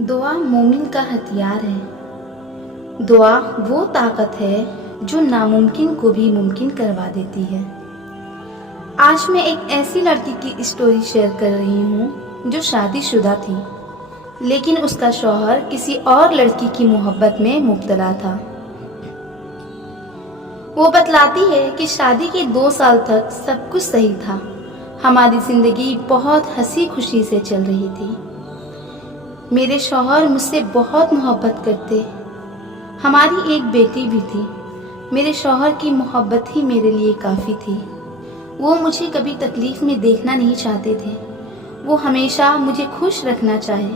दुआ मोमिन का हथियार है। दुआ वो ताकत है जो नामुमकिन को भी मुमकिन करवा देती है। आज मैं एक ऐसी लड़की की स्टोरी शेयर कर रही हूँ जो शादीशुदा थी, लेकिन उसका शौहर किसी और लड़की की मोहब्बत में मुब्तला था। वो बतलाती है कि शादी के 2 साल तक सब कुछ सही था। हमारी जिंदगी बहुत हंसी खुशी से चल रही थी। मेरे शौहर मुझसे बहुत मोहब्बत करते। हमारी एक बेटी भी थी। मेरे शौहर की मोहब्बत ही मेरे लिए काफ़ी थी। वो मुझे कभी तकलीफ़ में देखना नहीं चाहते थे। वो हमेशा मुझे खुश रखना चाहे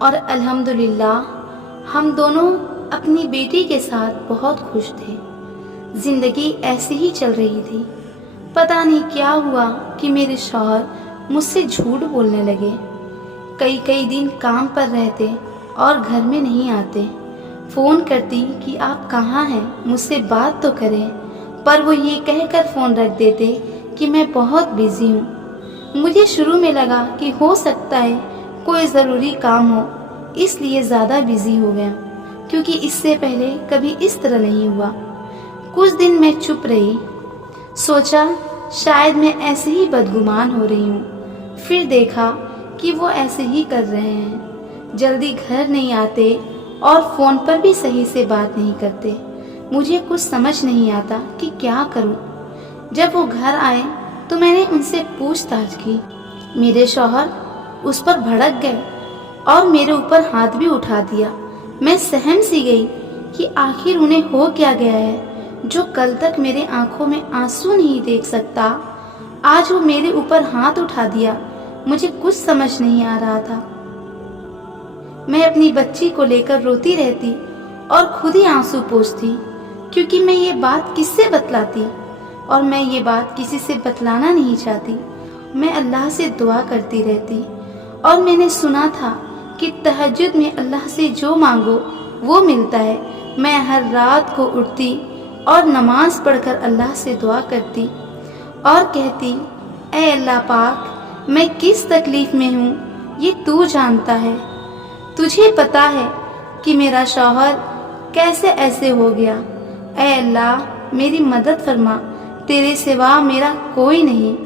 और अल्हम्दुलिल्लाह हम दोनों अपनी बेटी के साथ बहुत खुश थे। ज़िंदगी ऐसे ही चल रही थी। पता नहीं क्या हुआ कि मेरे शौहर मुझसे झूठ बोलने लगे। कई कई दिन काम पर रहते और घर में नहीं आते। फ़ोन करती कि आप कहाँ हैं, मुझसे बात तो करें, पर वो ये कहकर फ़ोन रख देते कि मैं बहुत बिज़ी हूँ। मुझे शुरू में लगा कि हो सकता है कोई ज़रूरी काम हो, इसलिए ज़्यादा बिज़ी हो गया, क्योंकि इससे पहले कभी इस तरह नहीं हुआ। कुछ दिन मैं चुप रही, सोचा शायद मैं ऐसे ही बदगुमान हो रही हूँ। फिर देखा कि वो ऐसे ही कर रहे हैं, जल्दी घर नहीं आते और फ़ोन पर भी सही से बात नहीं करते। मुझे कुछ समझ नहीं आता कि क्या करूँ। जब वो घर आए तो मैंने उनसे पूछताछ की। मेरे शौहर उस पर भड़क गए और मेरे ऊपर हाथ भी उठा दिया। मैं सहम सी गई कि आखिर उन्हें हो क्या गया है जो कल तक मेरे आंखों में आंसू नहीं देख सकता, आज वो मेरे ऊपर हाथ उठा दिया। मुझे कुछ समझ नहीं आ रहा था। मैं अपनी बच्ची को लेकर रोती रहती और खुद ही आंसू पोंछती, क्योंकि मैं ये बात किससे बतलाती और मैं ये बात किसी से बतलाना नहीं चाहती। मैं अल्लाह से दुआ करती रहती और मैंने सुना था कि तहज्जुद में अल्लाह से जो मांगो वो मिलता है। मैं हर रात को उठती और नमाज पढ़कर अल्लाह से दुआ करती और कहती, ऐ अल्लाह पाक, मैं किस तकलीफ़ में हूँ ये तू जानता है। तुझे पता है कि मेरा शौहर कैसे ऐसे हो गया। ऐ अल्लाह मेरी मदद फरमा, तेरे सिवा मेरा कोई नहीं।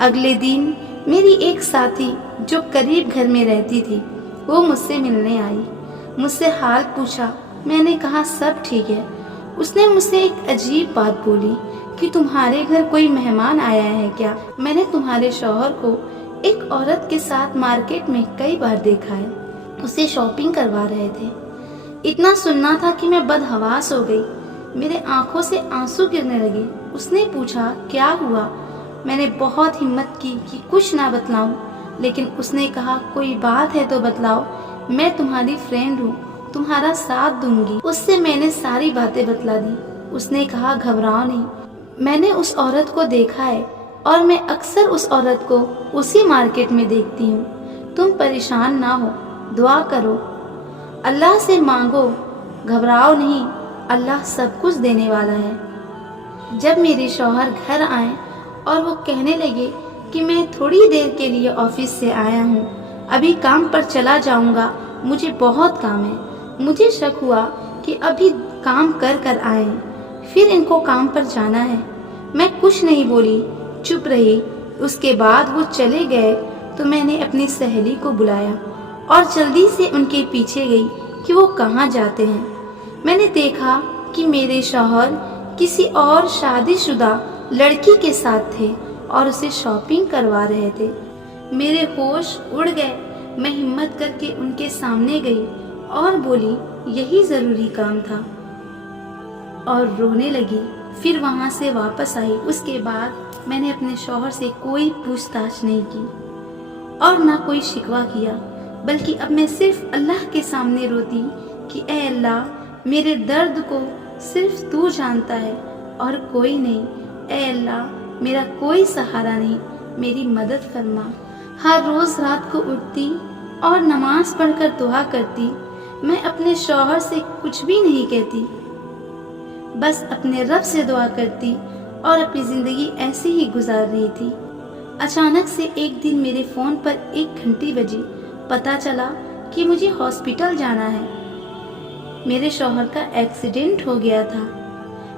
अगले दिन मेरी एक साथी जो करीब घर में रहती थी वो मुझसे मिलने आई। मुझसे हाल पूछा। मैंने कहा सब ठीक है। उसने मुझसे एक अजीब बात बोली कि तुम्हारे घर कोई मेहमान आया है क्या? मैंने तुम्हारे शौहर को एक औरत के साथ मार्केट में कई बार देखा है, उसे शॉपिंग करवा रहे थे। इतना सुनना था कि मैं बदहवास हो गई। मेरे आंखों से आंसू गिरने लगे। उसने पूछा क्या हुआ? मैंने बहुत हिम्मत की कि कुछ ना बतलाऊं, लेकिन उसने कहा कोई बात है तो बतलाओ, मैं तुम्हारी फ्रेंड हूँ, तुम्हारा साथ दूंगी। उससे मैंने सारी बातें बतला दी। उसने कहा घबराओ नहीं, मैंने उस औरत को देखा है और मैं अक्सर उस औरत को उसी मार्केट में देखती हूँ। तुम परेशान ना हो, दुआ करो, अल्लाह से मांगो, घबराओ नहीं, अल्लाह सब कुछ देने वाला है। जब मेरे शौहर घर आए और वो कहने लगे कि मैं थोड़ी देर के लिए ऑफिस से आया हूँ, अभी काम पर चला जाऊँगा, मुझे बहुत काम है। मुझे शक हुआ कि अभी काम कर कर आए, फिर इनको काम पर जाना है। मैं कुछ नहीं बोली, चुप रही। उसके बाद वो चले गए तो मैंने अपनी सहेली को बुलाया और जल्दी से उनके पीछे गई कि वो कहाँ जाते हैं। मैंने देखा कि मेरे शौहर किसी और शादीशुदा लड़की के साथ थे और उसे शॉपिंग करवा रहे थे। मेरे होश उड़ गए। मैं हिम्मत करके उनके सामने गई और बोली यही ज़रूरी काम था, और रोने लगी। फिर वहाँ से वापस आई। उसके बाद मैंने अपने शौहर से कोई पूछताछ नहीं की और ना कोई शिकवा किया, बल्कि अब मैं सिर्फ अल्लाह के सामने रोती कि ऐ अल्लाह, मेरे दर्द को सिर्फ तू जानता है और कोई नहीं। ऐ अल्लाह, मेरा कोई सहारा नहीं, मेरी मदद फरमा। हर रोज़ रात को उठती और नमाज पढ़कर दुआ करती। मैं अपने शौहर से कुछ भी नहीं कहती, बस अपने रब से दुआ करती और अपनी ज़िंदगी ऐसे ही गुजार रही थी। अचानक से एक दिन मेरे फ़ोन पर एक घंटी बजी। पता चला کہ مجھے ہاسپٹل جانا ہے۔ میرے شوہر کا ایکسیڈنٹ ہو گیا تھا۔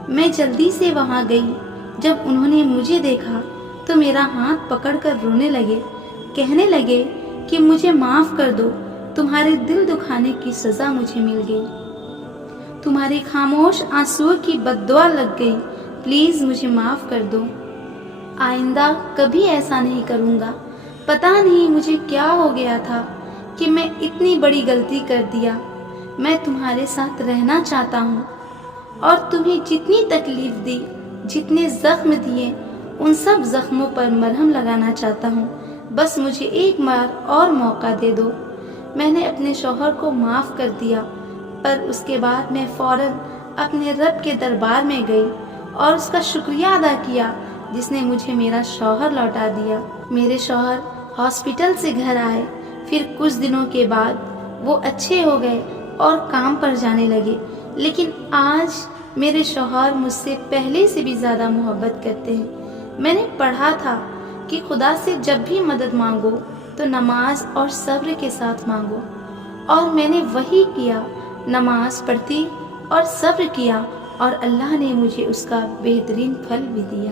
میں جلدی سے وہاں گئی۔ جب انہوں نے مجھے دیکھا تو میرا ہاتھ پکڑ کر رونے لگے، کہنے لگے کہ مجھے معاف کر دو، تمہارے دل دکھانے کی سزا مجھے مل گئی، تمہاری خاموش آنسوؤں کی بد دعا لگ گئی، پلیز مجھے معاف کر دو، آئندہ کبھی ایسا نہیں کروں گا۔ پتہ نہیں مجھے کیا ہو گیا تھا کہ میں اتنی بڑی غلطی کر دیا۔ میں تمہارے ساتھ رہنا چاہتا ہوں اور تمہیں جتنی تکلیف دی، جتنے زخم دیے، ان سب زخموں پر مرہم لگانا چاہتا ہوں۔ بس مجھے ایک بار اور موقع دے دو۔ میں نے اپنے شوہر کو معاف کر دیا، پر اس کے بعد میں فوراً اپنے رب کے دربار میں گئی اور اس کا شکریہ ادا کیا جس نے مجھے میرا شوہر لوٹا دیا۔ میرے شوہر ہاسپٹل سے گھر آئے، پھر کچھ دنوں کے بعد وہ اچھے ہو گئے اور کام پر جانے لگے، لیکن آج میرے شوہر مجھ سے پہلے سے بھی زیادہ محبت کرتے ہیں۔ میں نے پڑھا تھا کہ خدا سے جب بھی مدد مانگو تو نماز اور صبر کے ساتھ مانگو، اور میں نے وہی کیا، نماز پڑھتی اور صبر کیا، اور اللہ نے مجھے اس کا بہترین پھل بھی دیا۔